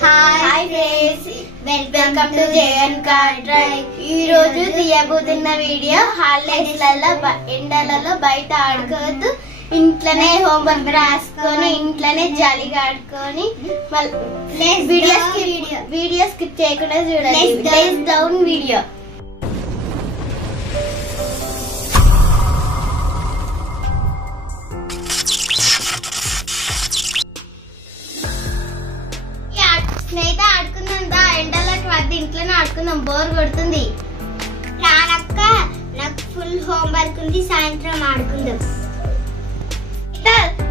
Hi friends, welcome to Jayan car drive. ఈ రోజు తీయబోతున్న video హాలిడేస్లలో ఎండలలో బయట ఆడుకోవద్దు, ఇంట్లోనే హోంవర్క్ రాసుకొని ఇంట్లోనే జాలీగా ఆడుకొని వీడియో స్కిప్ చేయకుండా చూడండి. Let's down video. స్నేహిత ఆడుకుందాం దా, ఎండలోకి వద్ద ఇంట్లోనే ఆడుకుందాం, బోర్ కొడుతుంది. రానక్క, నాకు ఫుల్ హోంవర్క్ ఉంది, సాయంత్రం ఆడుకుందాం.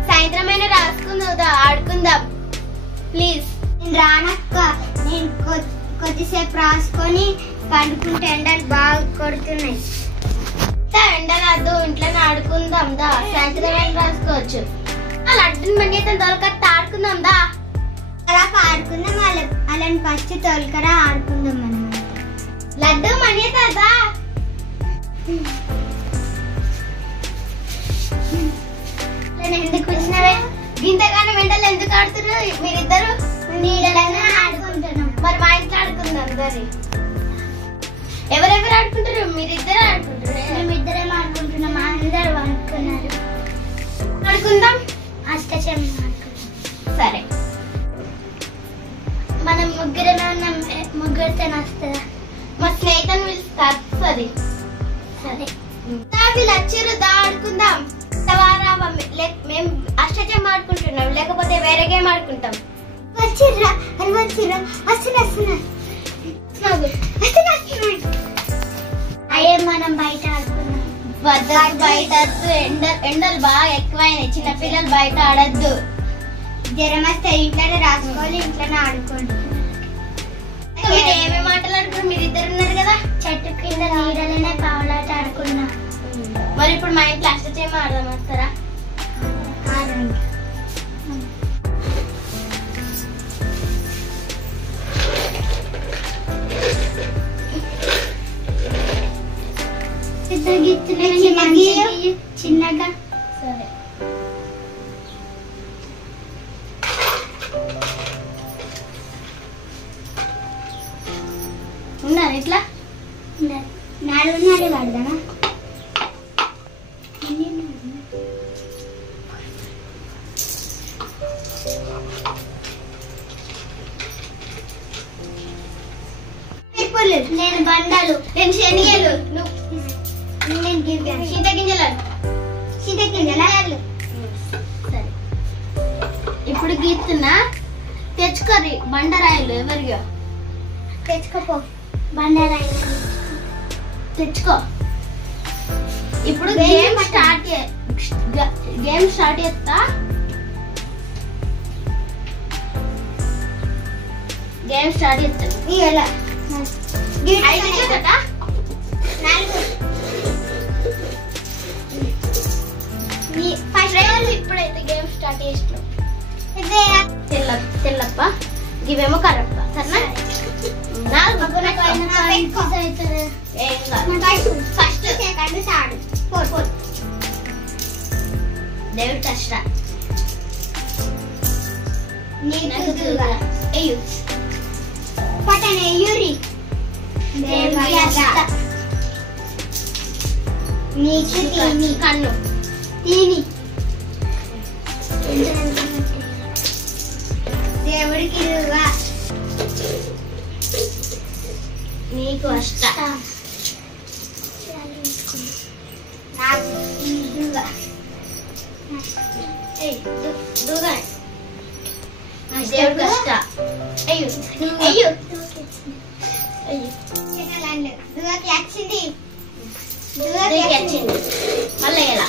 సాయంత్రం అయినా రాసుకుందాం దా, ఆడుకుందాం ప్లీజ్. రానక్క, నేను కొద్దిసేపు రాసుకొని పండుకుంటే ఎండలు బాగా కొడుతున్నాయి. ఎండలు వద్దు, ఇంట్లోనే ఆడుకుందాం దా, సాయంత్రం అయినా రాసుకోవచ్చు. లడ్డుని బండి అయితే దొరకట్ట ఆడుకుందాం దా. ఆడుకుందాం, అలాని ఫస్ట్ తోలుకరా ఆడుకుందాం అన్నమాట. లడ్డు మనీ దా, ఎందుకు వచ్చినవే ఇంతగానో వెంటలు ఎందుకు ఆడుతున్నారు మీరిద్దరు? నీడలైనా ఆడుకుంటున్నాం. మరి మా ఇంట్లో ఆడుకుందాం అందరి. ఎవరెవరు ఆడుకుంటారు? మీరిద్దరు ఆడుకుంటారు? మేమిద్దరేం ఆడుకుంటున్నాం, అందరు ఆడుకున్నారు. ఆడుకుందాం, అష్టచమ్మ ఆడుకుందాం. సరే. మనం ముగ్గురమే ఉన్నాం, ముగ్గురితో వస్తుందా? మా స్నేహితుని పిలుస్తా, వస్తుంది. సరే, వీళ్ళు వచ్చారు దా, ఆడుకుందాం. మేము అష్టచమ్మ ఆడుకుంటున్నాం, లేకపోతే వేరే గేమ్ ఆడుకుంటాం. వచ్చిర్రా అని వచ్చిర్రా, వస్తున్నా అయ్యే మనం బయట ఆడుకున్నాం. బయట ఎండలు బాగా ఎక్కువైనాయి, చిన్నపిల్లలు బయట ఆడద్దు. జ్వరం వస్తే ఇంట్లోనే రాసుకోవాలి, ఇంట్లోనే ఆడుకోండి. ఏమేమి ఆటలు ఆడుకున్నారు? మీరు ఇద్దరు ఉన్నారు కదా. చెట్టు కింద నీడలనే పావులాట ఆడుకున్నా. మరి ఇప్పుడు మా ఇంట్లో అష్టచమ్మ ఆడదాం, వస్తారా? చిన్నగా. సరే. ఉన్నారు ఇట్లా 4 వాడదామా? నేను బండాలు, నేను శనిగలు, నేను చింతగింజలు. చింతగింజలు. సరే, ఇప్పుడు గీస్తున్నా. తెచ్చుకోరి బండరాయలు. ఎవరిగా తెచ్చుకోపో, బండరాయి తెచ్చుకో. ఇప్పుడు గేమ్ స్టార్ట్ చేస్తా. గేమ్ స్టార్ట్ చేస్తాను. ఇలా 5 కదా, 4. ఇప్పుడైతే గేమ్ స్టార్ట్ చేస్తున్నాం. తెల్లప్ప, ఇవేమో కరప్ప. సరేనా? ఫస్ట్ దేవుడి కష్ట పట్టణ యూరి నీకు కన్ను తీని దేవుడికి నీకు అష్ట, నాకు దూగా దేవుడి కష్ట. అయ్యో అయ్యో దువ్వకి వచ్చింది. వచ్చింది మళ్ళీ ఎలా?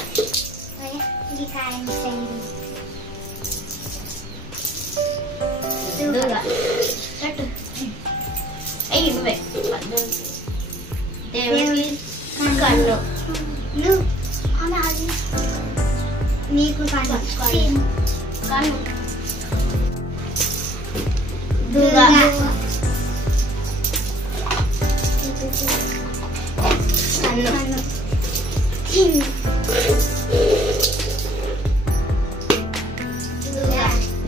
కట్టు. అయ్యి నువ్వే. దేవుడి కన్ను, నీకు కన్ను కన్ను దూగా కన్ను.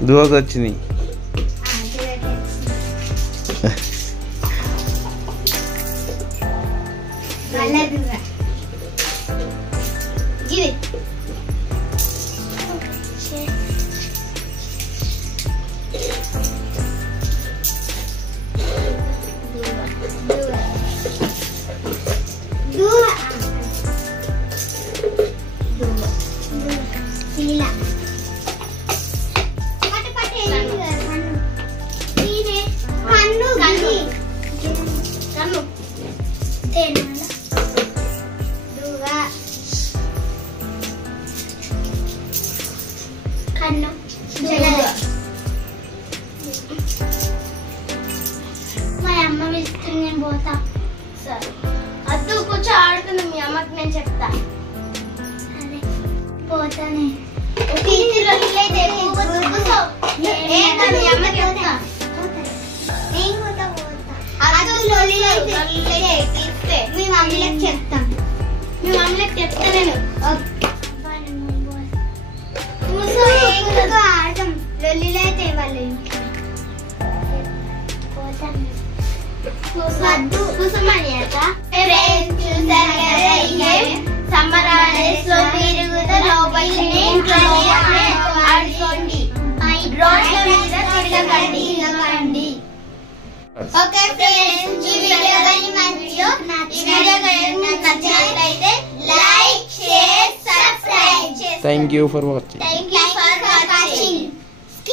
దువకు వచ్చినాయి. మా అమ్మ పిలుస్తుంది, నేను పోతా. సరే అద్దు కూర్చో ఆడుతుంది, మీ అమ్మకి నేను చెప్తా. అదే పోతానే. మీ మమ్మీలకు చెప్తాను. మీ మమ్మీకి చెప్తా నేను. ఆడతాం లొల్లిలో అయితే వాళ్ళు కూర్చోమని సమ్మర్ హాలిడేస్ లో మీరు కూడా లోపలికి ఆడుకోండి, రోడ్ల మీద తిరగకండి. ఓకే ఫ్రెండ్స్, ఈ వీడియో కానీ నచ్చినట్లయితే like, share, subscribe. Thank you for watching.